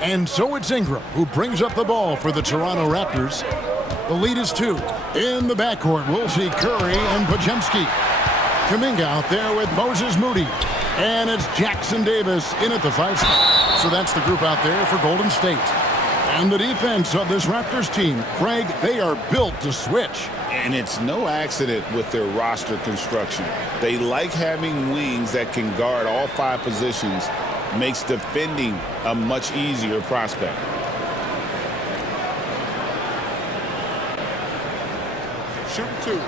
And so it's Ingram who brings up the ball for the Toronto Raptors. The lead is 2. In the backcourt, we'll see Curry and Podziemski. Kuminga out there with Moses Moody. And it's Jackson Davis in at the 5 spot. So that's the group out there for Golden State. And the defense of this Raptors team, Greg, they are built to switch. And it's no accident with their roster construction. They like having wings that can guard all 5 positions. Makes defending a much easier prospect. Shoot 2.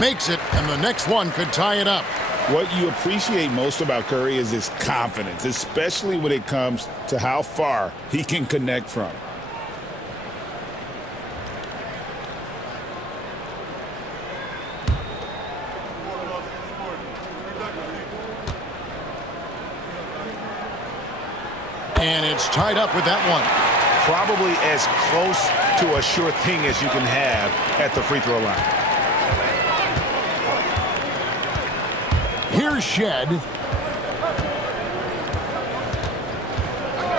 Makes it, and the next one could tie it up. What you appreciate most about Curry is his confidence, especially when it comes to how far he can connect from. And it's tied up with that one. Probably as close to a sure thing as you can have at the free throw line. Here's Shed.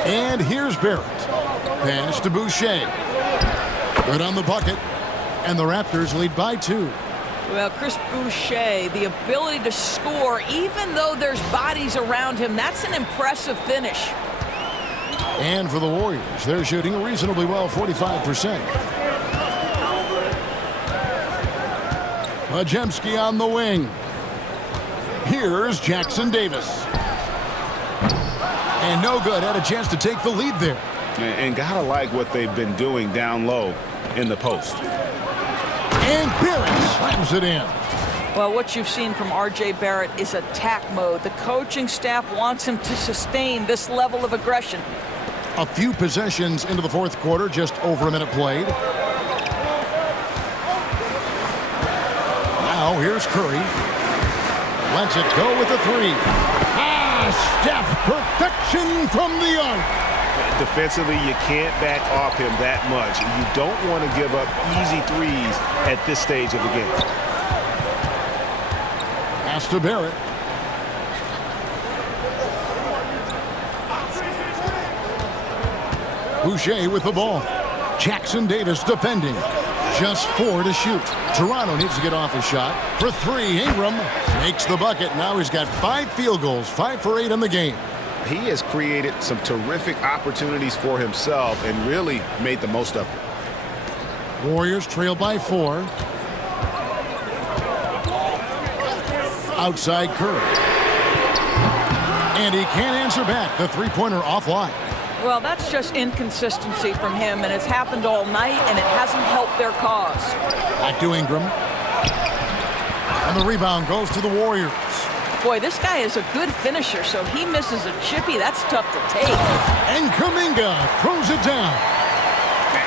And here's Barrett. Pass to Boucher. Good on the bucket. And the Raptors lead by 2. Well, Chris Boucher, the ability to score, even though there's bodies around him, that's an impressive finish. And for the Warriors, they're shooting reasonably well, 45%. Podziemski on the wing. Here's Jackson Davis. And no good. Had a chance to take the lead there. And gotta like what they've been doing down low in the post. And Barrett slams it in. Well, what you've seen from R.J. Barrett is attack mode. The coaching staff wants him to sustain this level of aggression. A few possessions into the 4th quarter, just over a minute played. Now here's Curry. Lets it go with the 3. Steph, perfection from the arc. Defensively, you can't back off him that much. You don't want to give up easy threes at this stage of the game. Pass to Barrett. Boucher with the ball. Jackson Davis defending. Just 4 to shoot. Toronto needs to get off a shot. For 3, Ingram makes the bucket. Now he's got 5 field goals, 5 for 8 in the game. He has created some terrific opportunities for himself and really made the most of it. Warriors trail by 4. Outside Curry. And he can't answer back. The 3-pointer offline. Well, that's just inconsistency from him, and it's happened all night, and it hasn't helped their cause. Back to Ingram. And the rebound goes to the Warriors. Boy, this guy is a good finisher, so he misses a chippy. That's tough to take. And Kuminga throws it down.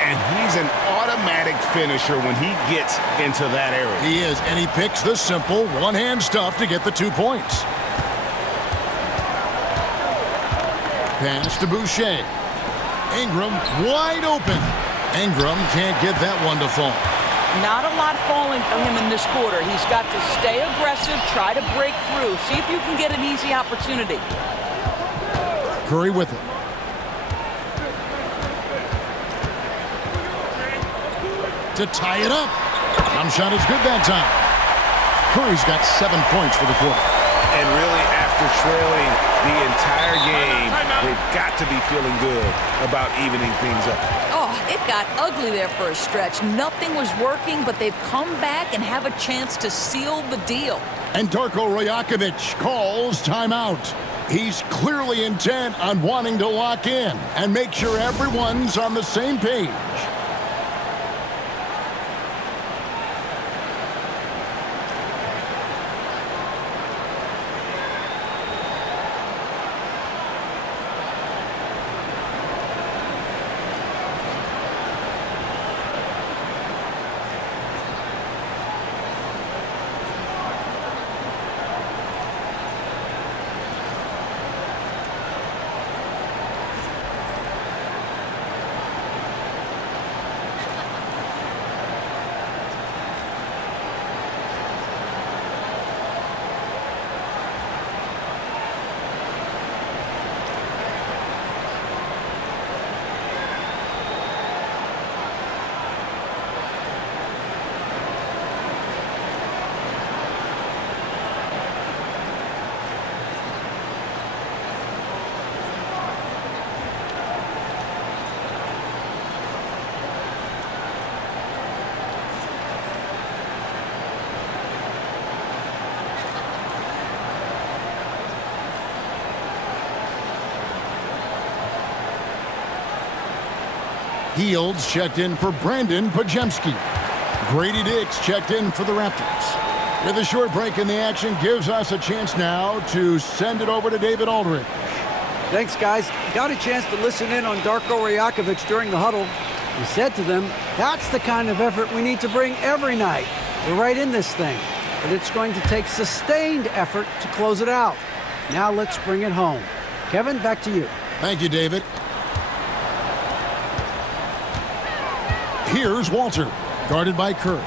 And he's an automatic finisher when he gets into that area. He is, and he picks the simple one-hand stuff to get the 2 points. Pass to Boucher. Ingram wide open. Ingram can't get that one to fall. Not a lot falling for him in this quarter. He's got to stay aggressive, try to break through. See if you can get an easy opportunity. Curry with it. To tie it up. Jump shot is good that time. Curry's got 7 points for the quarter. And really, after trailing the entire game, they've got to be feeling good about evening things up. Oh, it got ugly there for a stretch. Nothing was working, but they've come back and have a chance to seal the deal. And Darko Rajakovic calls timeout. He's clearly intent on wanting to lock in and make sure everyone's on the same page. Fields checked in for Brandon Pajemski. Grady Dix checked in for the Raptors. With a short break in the action, gives us a chance now to send it over to David Aldridge. Thanks, guys. Got a chance to listen in on Darko Rajakovic during the huddle. He said to them, that's the kind of effort we need to bring every night. We're right in this thing, but it's going to take sustained effort to close it out. Now let's bring it home. Kevin, back to you. Thank you, David. Here's Walter, guarded by Kerr.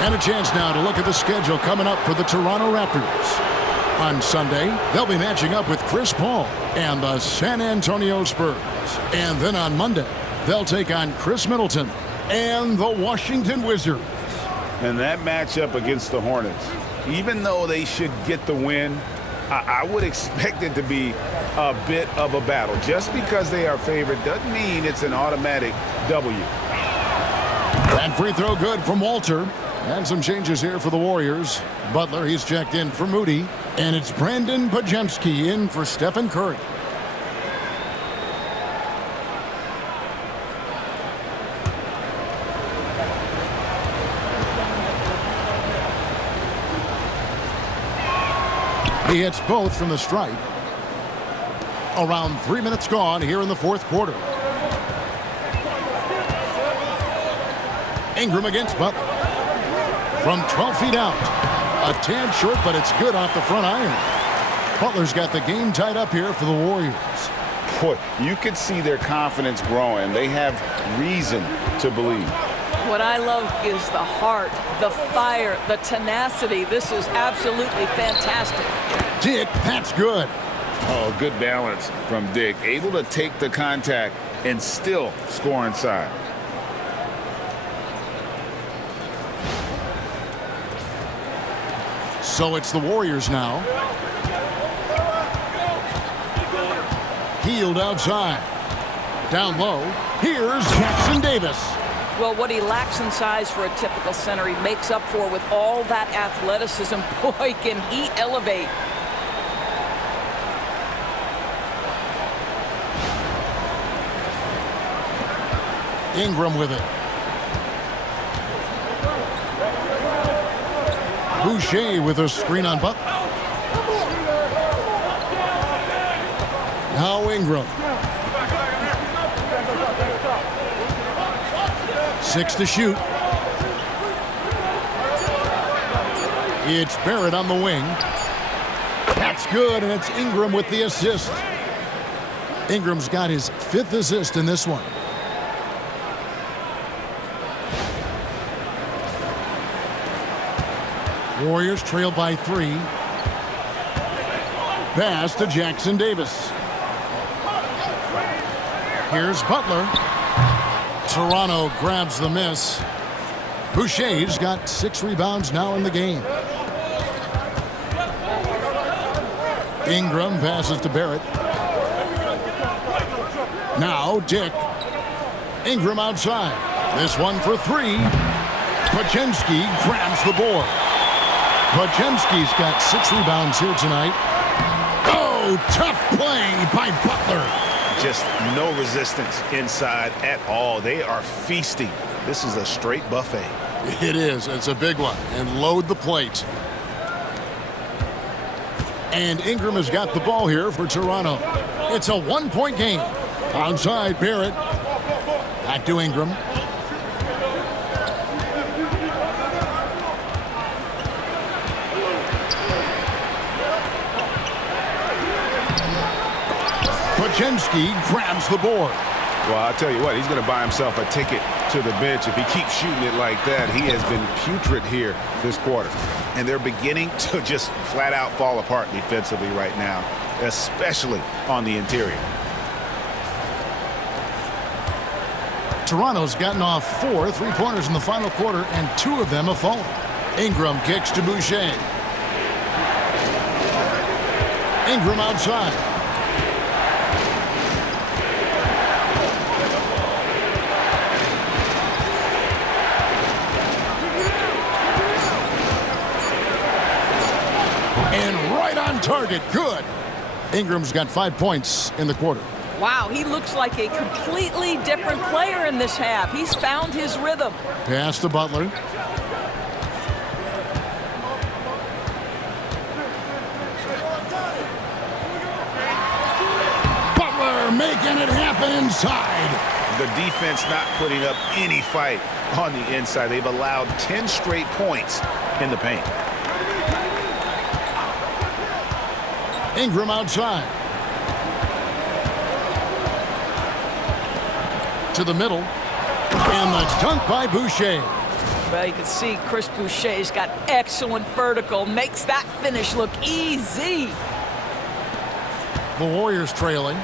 And a chance now to look at the schedule coming up for the Toronto Raptors. On Sunday, they'll be matching up with Chris Paul and the San Antonio Spurs. And then on Monday, they'll take on Chris Middleton and the Washington Wizards. And that matchup against the Hornets, even though they should get the win, I would expect it to be a bit of a battle. Just because they are favored doesn't mean it's an automatic W. And free throw good from Walter. And some changes here for the Warriors. Butler, he's checked in for Moody. And it's Brandon Pajemski in for Stephen Curry. He hits both from the stripe. Around 3 minutes gone here in the fourth quarter. Ingram against Butler. From 12 feet out. A tad short, but it's good off the front iron. Butler's got the game tied up here for the Warriors. Boy, you could see their confidence growing. They have reason to believe. What I love is the heart, the fire, the tenacity. This is absolutely fantastic. Dick, that's good. Oh, good balance from Dick. Able to take the contact and still score inside. So it's the Warriors now. Healed outside. Down low. Here's Jackson Davis. Well, what he lacks in size for a typical center, he makes up for with all that athleticism. Boy, can he elevate. Ingram with it. Boucher with a screen on Butler. Now Ingram. 6 to shoot. It's Barrett on the wing. That's good, and it's Ingram with the assist. Ingram's got his 5th assist in this one. Warriors trail by 3. Pass to Jackson Davis. Here's Butler. Toronto grabs the miss. Boucher's got 6 rebounds now in the game. Ingram passes to Barrett. Now Dick. Ingram outside. This one for 3. Pajemski grabs the board. Pajemski's got 6 rebounds here tonight. Oh, tough play by Butler. Just no resistance inside at all. They are feasting. This is a straight buffet. It is. It's a big one. And load the plate. And Ingram has got the ball here for Toronto. It's a 1-point game. Outside, Barrett. Back to Ingram. Pajemski grabs the board. Well, I'll tell you what, he's going to buy himself a ticket to the bench if he keeps shooting it like that. He has been putrid here this quarter. And they're beginning to just flat out fall apart defensively right now, especially on the interior. Toronto's gotten off 4 3-pointers in the final quarter, and 2 of them have fallen. Ingram kicks to Boucher. Ingram outside. And right on target. Good. Ingram's got 5 points in the quarter. Wow, he looks like a completely different player in this half. He's found his rhythm. Pass to Butler. Butler making it happen inside. The defense not putting up any fight on the inside. They've allowed 10 straight points in the paint. Ingram outside. To the middle. And the dunk by Boucher. Well, you can see Chris Boucher's got excellent vertical. Makes that finish look easy. The Warriors trailing.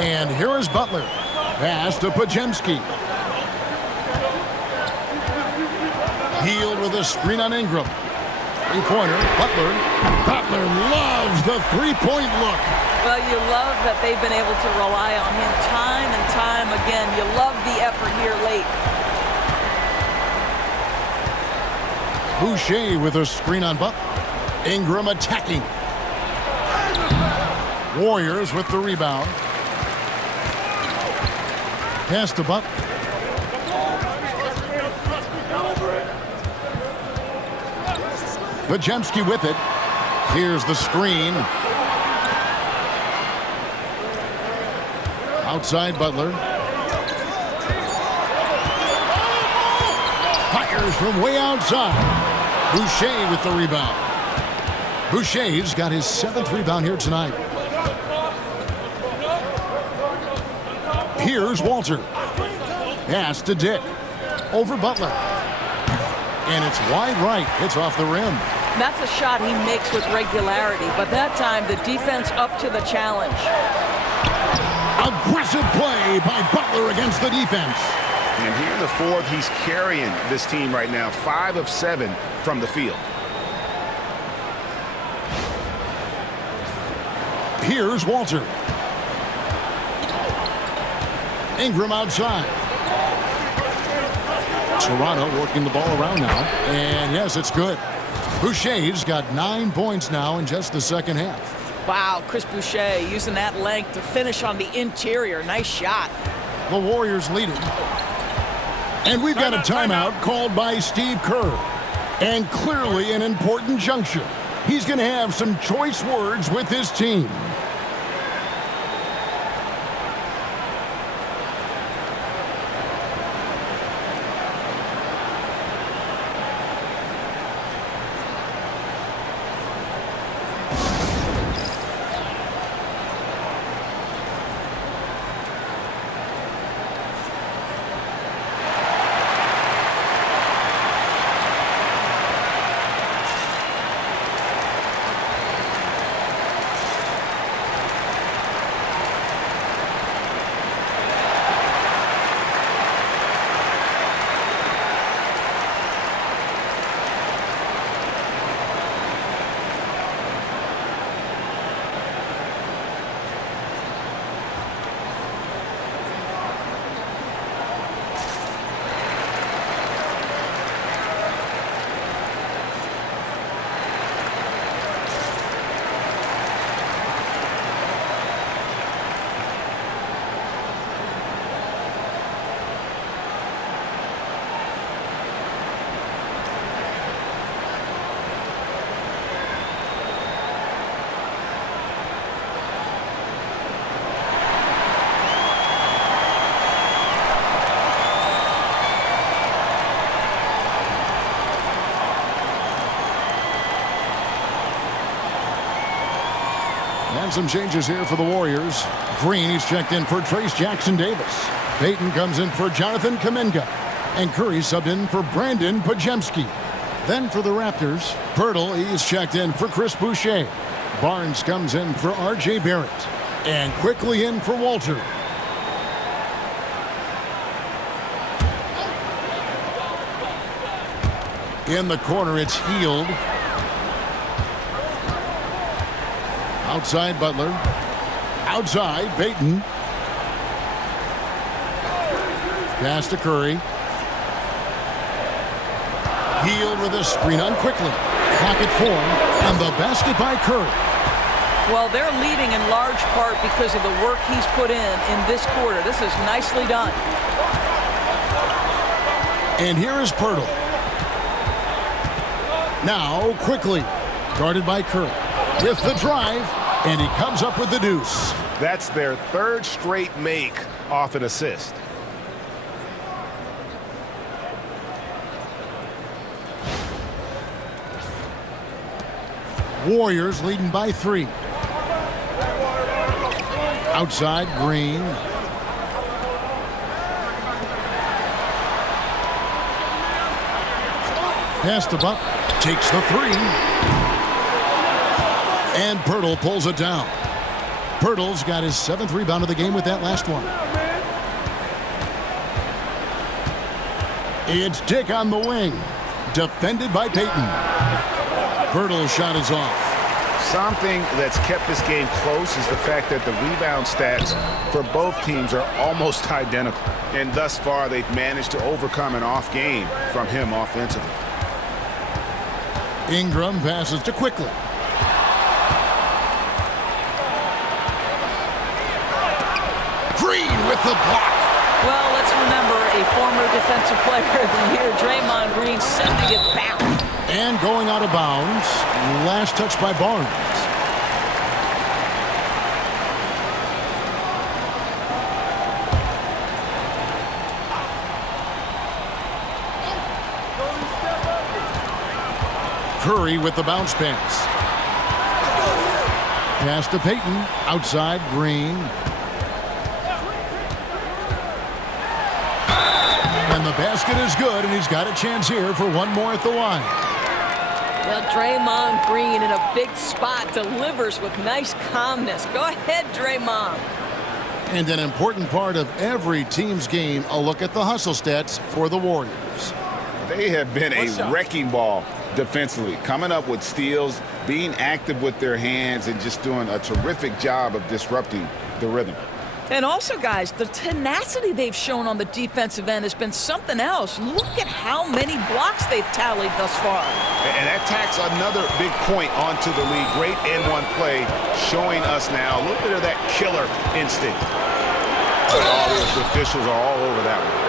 And here is Butler. Pass to Podziemski. Hield with a screen on Ingram. Three-pointer. Butler loves the three-point look. Well, you love that they've been able to rely on him time and time again. You love the effort here late. Boucher with a screen on Butler. Ingram attacking. Warriors with the rebound. Pass to Butler. Podziemski with it. Here's the screen. Outside Butler. Fires from way outside. Boucher with the rebound. Boucher's got his 7th rebound here tonight. Here's Walter. Pass to Dick. Over Butler. And it's wide right. It's off the rim. That's a shot he makes with regularity, but that time the defense up to the challenge. Aggressive play by Butler against the defense. And here in the fourth, he's carrying this team right now. 5 of 7 from the field. Here's Walter. Ingram outside. Toronto working the ball around now. And yes, it's good. Boucher's got 9 points now in just the second half. Wow, Chris Boucher using that length to finish on the interior. Nice shot. The Warriors lead it. And we've got a timeout called by Steve Kerr. And clearly an important juncture. He's going to have some choice words with his team. And some changes here for the Warriors. Green, he's checked in for Trace Jackson-Davis. Payton comes in for Jonathan Kuminga. And Curry subbed in for Brandon Podziemski. Then for the Raptors, Pirtle, he's checked in for Chris Boucher. Barnes comes in for R.J. Barrett. And quickly in for Walter. In the corner, it's Hield. Outside Butler. Outside Payton. Pass to Curry. Hield with a screen on quickly. Pocket 4, and the basket by Curry. Well, they're leading in large part because of the work he's put in this quarter. This is nicely done. And here is Pirtle. Now, quickly, guarded by Curry. With the drive, and he comes up with the deuce. That's their third straight make off an assist. Warriors leading by 3. Outside, Green. Pass to Butler. Takes the 3. And Pirtle pulls it down. Pirtle's got his 7th rebound of the game with that last one. It's Dick on the wing. Defended by Payton. Pirtle's shot is off. Something that's kept this game close is the fact that the rebound stats for both teams are almost identical. And thus far, they've managed to overcome an off game from him offensively. Ingram passes to Quickly. Green with the block. Well, let's remember a former defensive player of the year, Draymond Green, sending it back. And going out of bounds. Last touch by Barnes. Curry with the bounce pass. Pass to Payton. Outside, Green. And the basket is good, and he's got a chance here for one more at the line. Well, Draymond Green in a big spot delivers with nice calmness. Go ahead, Draymond. And an important part of every team's game, a look at the hustle stats for the Warriors. They have been a wrecking ball defensively, coming up with steals, being active with their hands, and just doing a terrific job of disrupting the rhythm. And also, guys, the tenacity they've shown on the defensive end has been something else. Look at how many blocks they've tallied thus far. And that tacks another big point onto the league. Great N1 play, showing us now a little bit of that killer instinct. All the officials are all over that one.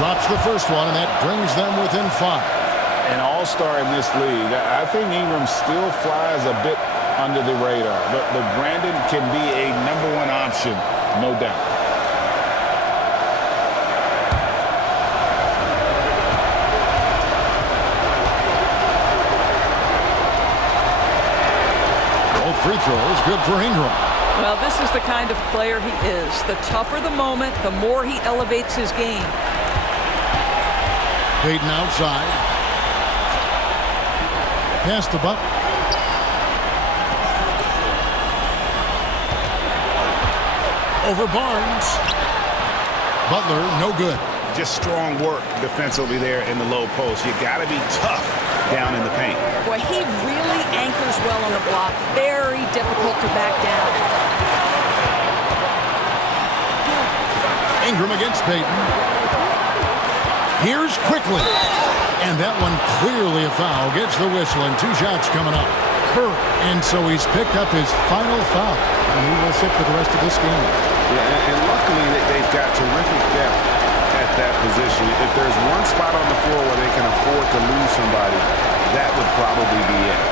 Drops the first one, and that brings them within 5. An all-star in this league. I think Ingram still flies a bit under the radar, but Brandon can be a #1 option, no doubt. Both free throws, good for Ingram. Well, this is the kind of player he is. The tougher the moment, the more he elevates his game. Payton outside. Pass to Butler. Over Barnes. Butler, no good. Just strong work defensively there in the low post. You got to be tough down in the paint. Boy, he really anchors well on the block. Very difficult to back down. Ingram against Payton. Here's Quickly. And that one clearly a foul. Gets the whistle, and 2 shots coming up. Curry. And so he's picked up his final foul. And he will sit for the rest of this game. Yeah, and luckily they've got terrific depth at that position. If there's one spot on the floor where they can afford to lose somebody, that would probably be it.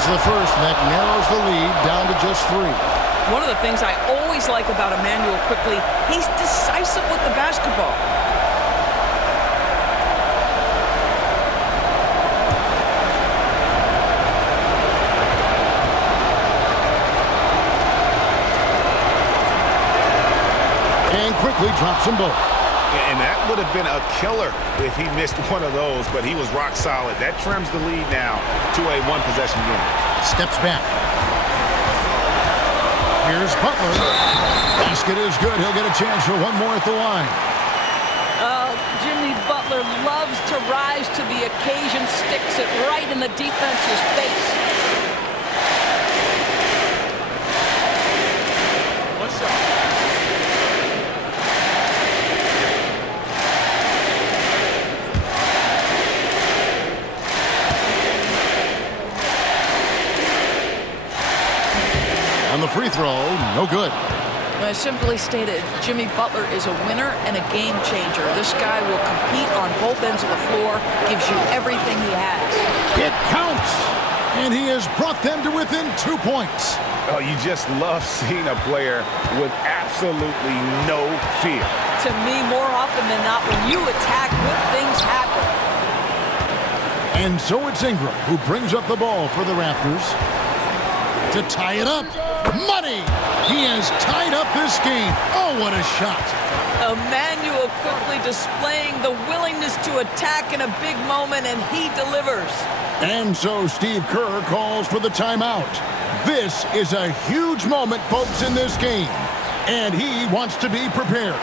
The first, and that narrows the lead down to just 3. One of the things I always like about Emmanuel Quickly, he's decisive with the basketball. drops them both. And that would have been a killer if he missed one of those, but he was rock solid. That trims the lead now to a one-possession game. Steps back. Here's Butler. Basket is good. He'll get a chance for one more at the line. Jimmy Butler loves to rise to the occasion, sticks it right in the defense's face. What's up? And the free throw, no good. Simply stated, Jimmy Butler is a winner and a game changer. This guy will compete on both ends of the floor, gives you everything he has. It counts! And he has brought them to within 2 points. Oh, you just love seeing a player with absolutely no fear. To me, more often than not, when you attack, good things happen. And so it's Ingram who brings up the ball for the Raptors to tie it up. Money! He has tied up this game. Oh, what a shot. Emmanuel quickly displaying the willingness to attack in a big moment, and he delivers. And so Steve Kerr calls for the timeout. This is a huge moment, folks, in this game. And he wants to be prepared.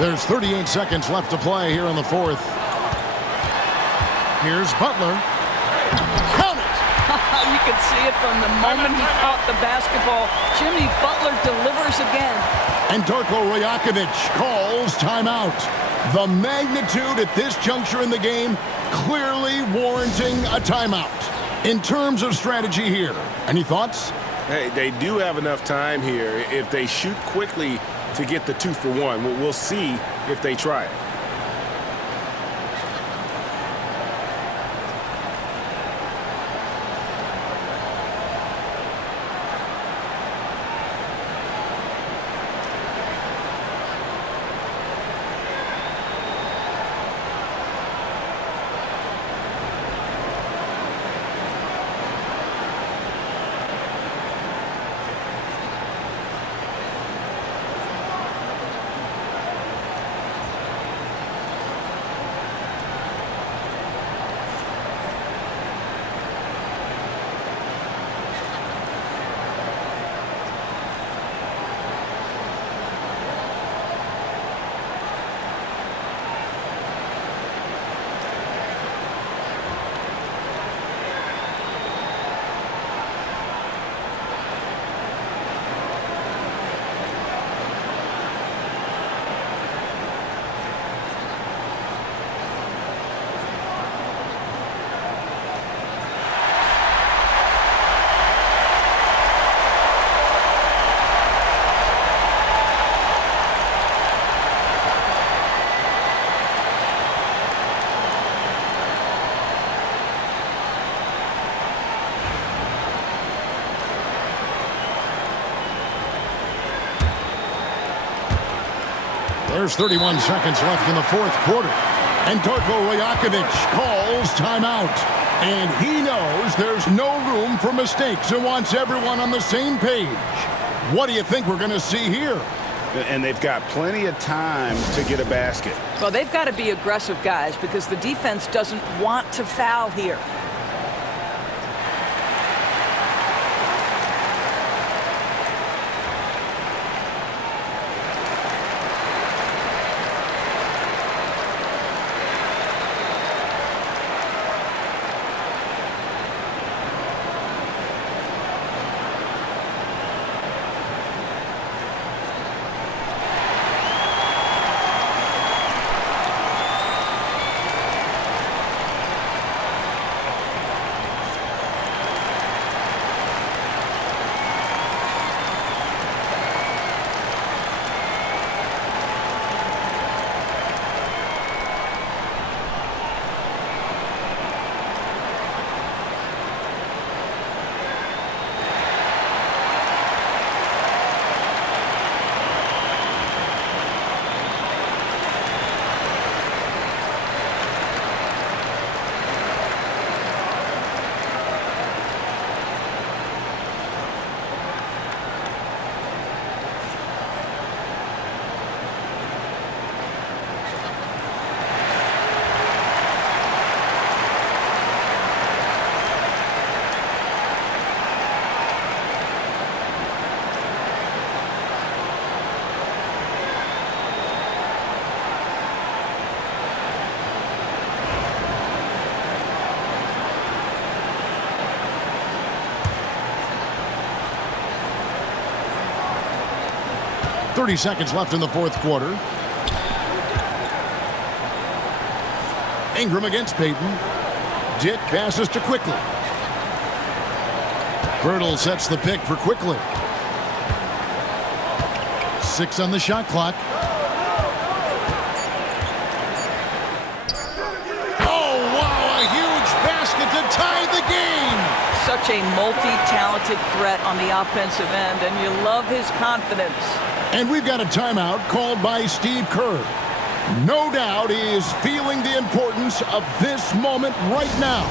There's 38 seconds left to play here in the fourth. Here's Butler. Count it! You can see it from the moment he caught the basketball. Jimmy Butler delivers again. And Darko Rajakovic calls timeout. The magnitude at this juncture in the game clearly warranting a timeout. In terms of strategy here, any thoughts? Hey, they do have enough time here. If they shoot quickly to get the 2 for 1, we'll see if they try it. There's 31 seconds left in the fourth quarter. And Darko Rajakovic calls timeout. And he knows there's no room for mistakes and wants everyone on the same page. What do you think we're going to see here? And they've got plenty of time to get a basket. Well, they've got to be aggressive, guys, because the defense doesn't want to foul here. .30 seconds left in the fourth quarter. Ingram against Payton. Dick passes to Quickly. Birtle sets the pick for Quickly. 6 on the shot clock. Oh, wow, a huge basket to tie the game. Such a multi-talented threat on the offensive end, and you love his confidence. And we've got a timeout called by Steve Kerr. No doubt he is feeling the importance of this moment right now.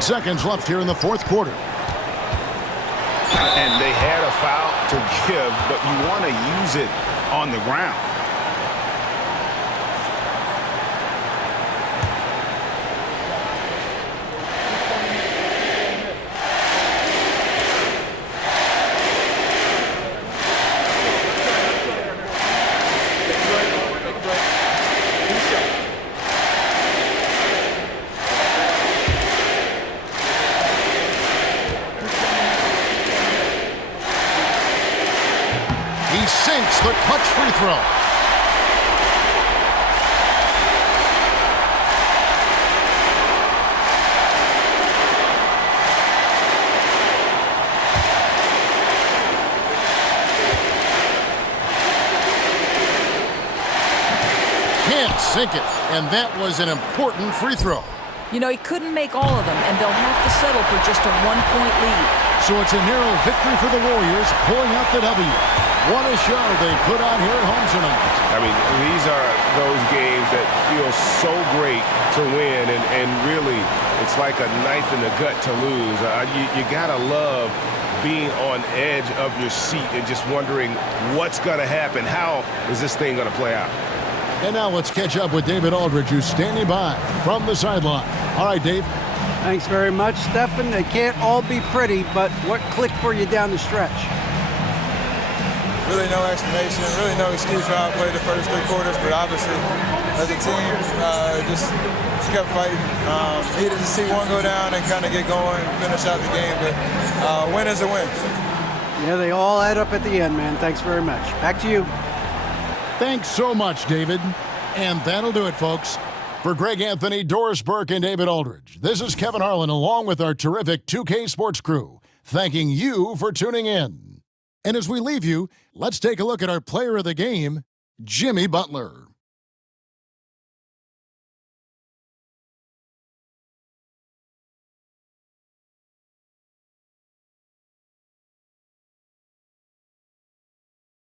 Seconds left here in the fourth quarter. And they had a foul to give, but you want to use it on the ground. Sinks the clutch free throw. sink it. And that was an important free throw. You know, he couldn't make all of them, and they'll have to settle for just a one-point lead. So it's a narrow victory for the Warriors, pulling out the W. What a show they put on here at home tonight. I mean, these are those games that feel so great to win, and really, it's like a knife in the gut to lose. You gotta love being on edge of your seat and just wondering what's gonna happen. How is this thing gonna play out? And now let's catch up with David Aldridge, who's standing by from the sideline. All right, Dave. Thanks very much, Stephen. They can't all be pretty, but what clicked for you down the stretch? Really no explanation, really no excuse for how I played the first 3 quarters, but obviously, as a team, just kept fighting. Needed to see one go down and kind of get going and finish out the game, but win is a win. Yeah, they all add up at the end, man. Thanks very much. Back to you. Thanks so much, David. And that'll do it, folks. For Greg Anthony, Doris Burke, and David Aldridge, this is Kevin Harlan along with our terrific 2K Sports crew, thanking you for tuning in. And as we leave you, let's take a look at our player of the game, Jimmy Butler.